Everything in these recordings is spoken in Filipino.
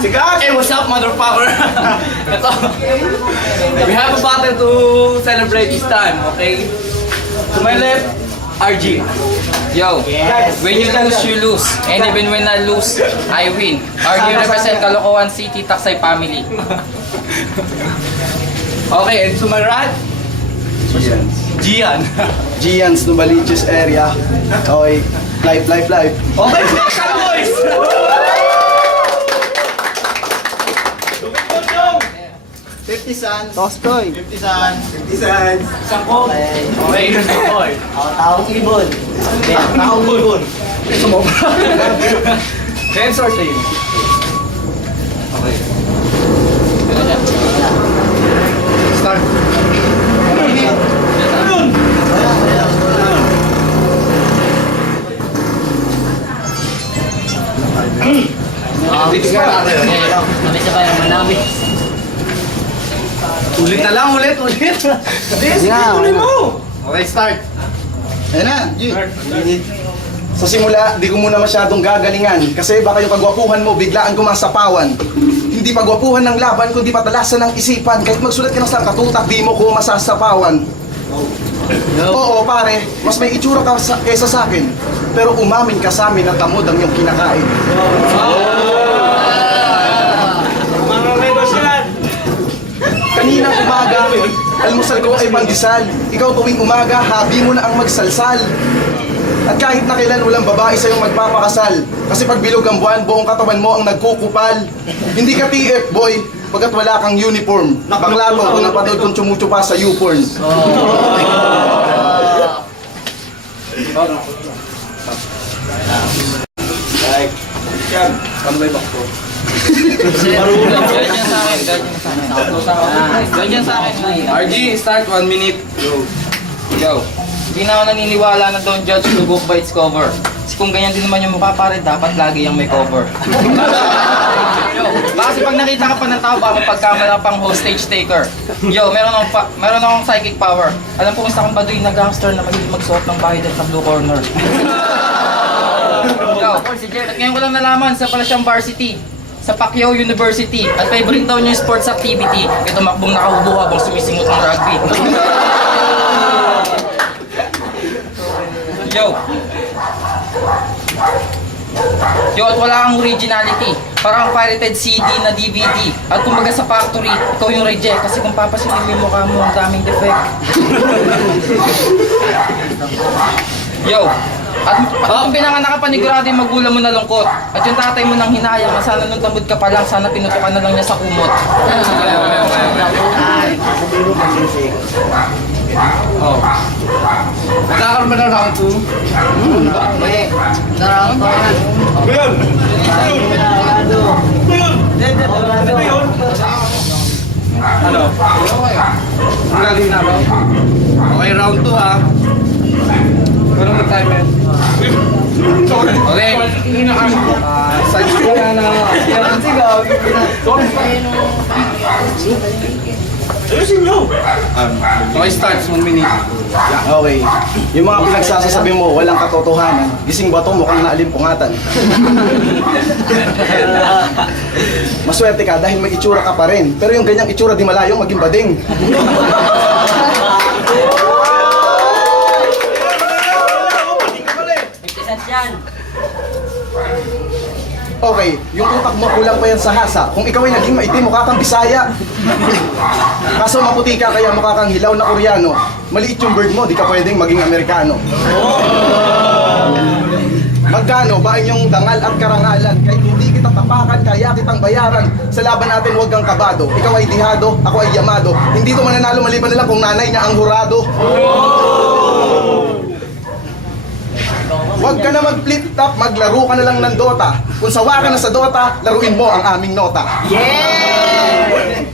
Sigas! Hey, what's up, motherfucker? Ito. We have a battle to celebrate this time, okay? To my left, RG. Yo, when you lose, you lose. And even when I lose, I win. RG represent Caloocan City, Taksay family. Okay, and to my right, Gian. Gian's Novaliches area. Okay. Live. Okay, next up, boys! 50 cents. Tostoy. 50 cents. 50 cents. Sangko. Okay, boy. Taong ibon. Taong ibon. Sumobra. Hands or tail? Okay. Start. Kami sa bayan manami. Ulit na lang, ulit. Tuloy mo. Okay, start. Ayan na, G. Sa simula, di ko muna masyadong gagalingan kasi baka yung pagwapuhan mo biglaan kumasapawan. Hindi pagwapuhan ng laban kundi patalasan ng isipan. Kahit magsulat ka ng sangkatutak, di mo ko masasapawan. Oo pare, mas may itsura ka kesa sa akin. Pero umamin ka sa amin na tamod ang iyong kinakain. Kaninang umaga, almusal ko ay pandesal. Ikaw tuwing umaga, habi mo na ang magsalsal. At kahit na kailan walang babae sa'yong magpapakasal. Kasi pag bilog ang buwan, buong katawan mo ang nagkukupal. Hindi ka TF, boy, pagkat wala kang uniform. Banglato kung napanood kong tsumutsupa sa YouPorn. Ano ba yung bakto? Ganyan sa akin, ganyan sa akin. RG, start 1 minute. Yo, hindi na ako naniniwala na don't judge the book by its cover. Kasi kung ganyan din naman yung mukha pare, dapat lagi yung may cover. Yo, baka kasi pag nakita ka pa ng tao, baka pagkamala pang hostage taker. Yo, meron akong psychic power. Alam ko kung sa kang baduy na gangster na mahilig magsuot ng bayad at sa blue corner. Yo, at ngayon ko lang nalaman, sa pala siyang varsity sa Pacquiao University at favorite daw niya yung sports activity. Ito makbong nakahubo habang sumisingot ng rugby. Yo, at wala kang originality. Parang pirated CD na DVD. At kumbaga sa factory, ikaw yung reject. Kasi kung papasilin mo yung mukha mo, ang daming defect. Yo, at kung pinanganak ka panigurado yung magulang mo nalungkot. At yung tatay mo nang hinayang, sana nung tamad ka pa lang, sana pinutukan na lang niya sa kumot. Oh. Nagkakaroon ba ng round 2? May round 2. Ngayon! Ngayon! Ano? Ang galing na ba? Okay, round 2 ha. Pero mag-timer. Okay. Side ko na sigaw. Ayusin nyo! Okay, starts 1 minute. Okay. Yung mga pinagsasasabi mo, walang katotohanan. Gising ba ito? Mukhang naalimpungatan. Maswerte ka dahil may itsura ka pa rin. Pero yung ganyang itsura di malayong maging bading. Okay, yung utak mo kulang pa yan sa hasa. Kung ikaw ay naging maitim, mukha kang Bisaya. Kaso maputi ka kaya mukha kang hilaw na Koreano. Maliit yung bird mo, di ka pwedeng maging Amerikano. Magkano ba ang iyong dangal at karangalan? Kahit hindi kita tapakan, kaya kitang bayaran. Sa laban natin huwag kang kabado. Ikaw ay dihado, ako ay yamado. Hindi to mananalo maliban na lang kung nanay niya ang hurado. Huwag ka na mag-flip top, maglaro ka na lang ng Dota. Kung sawa ka na sa Dota, laruin mo ang aming nota. Yeah!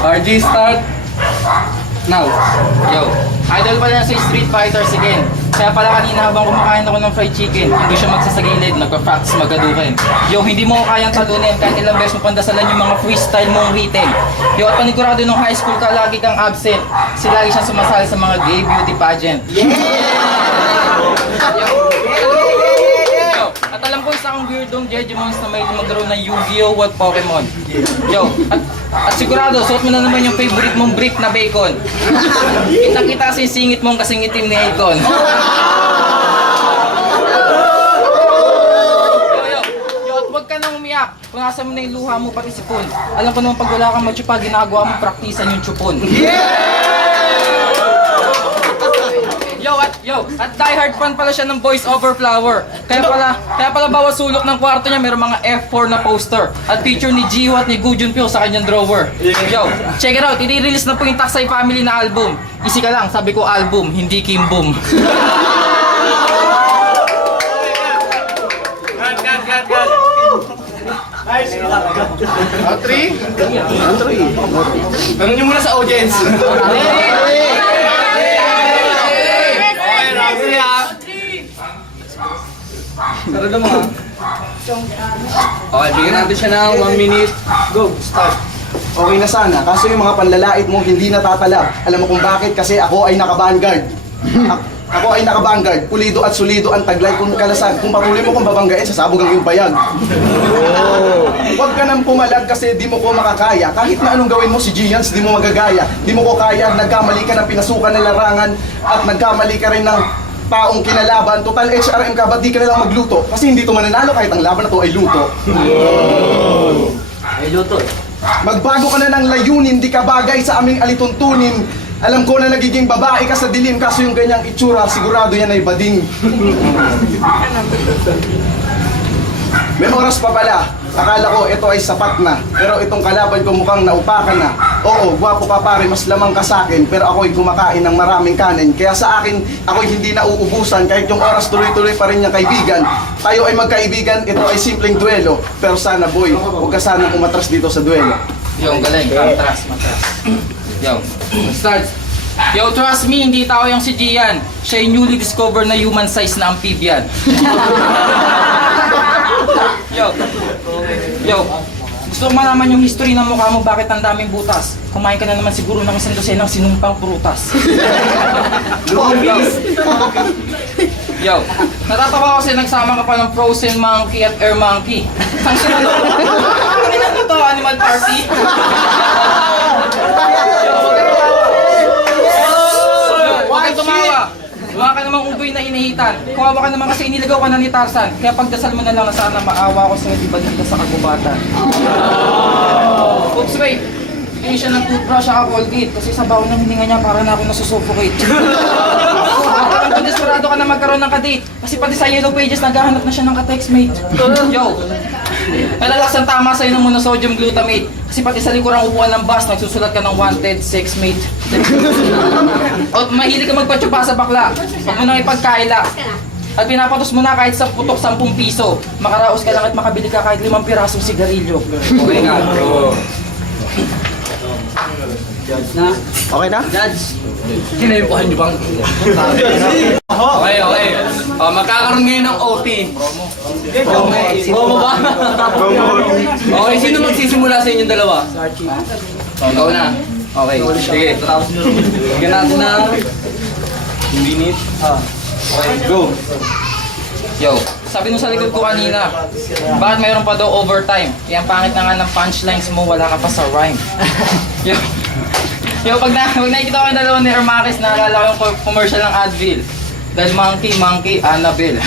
RG, start. Now. Yo, idol pala na sa Street Fighters again. Kaya pala kanina habang kumakain ako ng fried chicken, hindi siya magsasagilid, nagpa-practice magaduhin. Yo, hindi mo ko kayang talunin kahit ilang beses mo pandasalan yung mga freestyle mong retail. Yo, at panigurado nung high school ka, lagi kang absent. Kasi lagi siyang sumasali sa mga gay beauty pageant. Yeah! Yo, at alam ko isa akong weirdong Jejemons na may maglaro ng Yu-Gi-Oh! At Pokemon. Yo, at sigurado, suot mo na naman yung favorite mong brief na bacon. Kita-kita kasi yung singit mong kasing itim ni Akon. Yo, at huwag ka nang umiyak. Punasan mo na yung luha mo pati sipon. Alam ko naman pag wala kang matsupa, ginagawa mo praktisan yung chupon. At diehard fan pala siya ng Voice Over Flower. Kaya pala bawat sulok ng kwarto niya mayroong mga F4 na poster. At picture ni Jiho at ni Gu Junpyo sa kanyang drawer. Yo, check it out, i-release na po yung Taksay Family na album. Easy ka lang, sabi ko album, hindi Kim Boom. Tanong niyo muna sa audience. Sarado mo ha. Okay, bigyan natin siya ng 1 minute. Go, start. Okay na sana, kaso yung mga panlalait mo hindi natatalab. Alam mo kung bakit? Kasi ako ay naka-vanguard. Ako ay naka-vanguard. Pulido at sulido ang taglay kung kalasag. Kung patuloy mo kung babanggain, sasabog ang iyong payag. Huwag ka nang pumalag kasi di mo ko makakaya. Kahit na anong gawin mo si Giants, di mo magagaya. Di mo ko kaya, nagkamali ka ng pinasukan ng larangan at nagkamali ka rin ng taong kinalaban. Total HRM ka, ba't di ka nalang magluto? Kasi hindi to mananalo kahit ang laban na to ay luto. Ay, luto. Magbago ka na ng layunin, di ka bagay sa aming alituntunin. Alam ko na nagiging babae ka sa dilim, kaso yung ganyang itsura, sigurado yan ay bading. May oras pa pala. Akala ko ito ay sapat na. Pero itong kalaban ko mukhang naupakan na. Oo, gwapo ka pare, mas lamang ka sa akin. Pero ako'y kumakain ng maraming kanin. Kaya sa akin, ako'y hindi nauubusan. Kahit yung oras tuloy-tuloy pa rin niyang kaibigan. Tayo ay magkaibigan, ito ay simpleng duelo. Pero sana boy, huwag ka sanang umatras dito sa duelo. Yo, galing. Matras. Yo, start. Yo, trust me, hindi tao yung si Gian. Siya yung newly discovered na human size na amphibian. Yo, gusto ko malaman yung history ng mukha mo, bakit ang daming butas? Kumain ka na naman siguro ng 100 ng sinumpang prutas. Yo, natatawa kasi nagsama ka pa ng frozen monkey at air monkey. Ang sinunod, ano to, animal party? Huwag kang tumawa. Mukha ka namang unggoy na inihitan. Kawawa ka naman kasi iniligaw ka na ni Tarzan. Kaya pagdasal mo na lang na sana maawa ko sa'yo, di balik ka sa kagubatan. Oops, wait. Hindi siya ng toothbrush at Colgate kasi sa baon ng hininga niya para na ako nasusuffocate. Parang kung desperado ka na magkaroon ng kadate kasi pati sa Yellow Pages naghahanap na siya ng ka-textmate. Yo! Malalakas ang tama sa'yo ng monosodium glutamate kasi pati sa likurang upuan ng bus nagsusulat ka ng wanted sex mate. O mahilig ka magpatsupa sa bakla, huwag mo nang ipagkaila. At pinapatos mo na kahit sa putok 10 piso. Makaraos ka lang at makabili ka kahit 5 pirasong sigarilyo. Okay nga. Judge na. Okay na? Judge. Kinayupuhan niyo bang? Okay. Magkakaroon ngayon ng OT. Promo ba? Okay, sino magsisimula sa inyong dalawa? Ikaw na. Okay, sige. Bigyan natin na 2 minutes. Okay, go. Yo, sabi nung sa likod ko kanina, bakit mayroon pa daw overtime? Kaya ang pangit na nga ng punchlines mo, wala ka pa sa rhyme. Yo, pag nakikita ko yung dalawa ni Ermakis, naalala ko yung commercial ng Advil. Dahil monkey, Annabelle.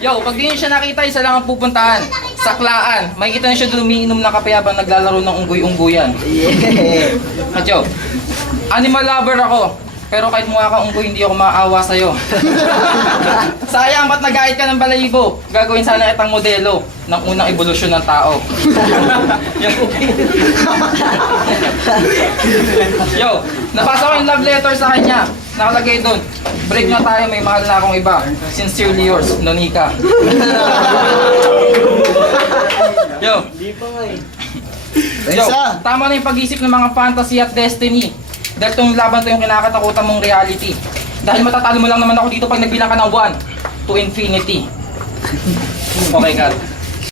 Yo, pag di niyo siya nakita, isa lang ang pupuntahan. Saklaan. Makikita niyo siya doon umiinom ng kape habang naglalaro ng unggoy-unggoyan. At yo, animal lover ako. Pero kahit mukha kang unggoy, hindi ako maawa sa'yo. Sayang, ba't nagait ka ng balahibo? Gagawin sana kitang modelo ng unang evolusyon ng tao. Yo, napasa ko yung love letter sa kanya. Nakalagay doon, break na tayo, may mahal na akong iba. Sincerely yours, Nonika. Yo, tama na yung pag-isip ng mga fantasy at destiny. Dahil itong laban to yung kinakatakutan mong reality. Dahil matatalo mo lang naman ako dito pag nagbilang ka ng 1 to infinity. Okay, God.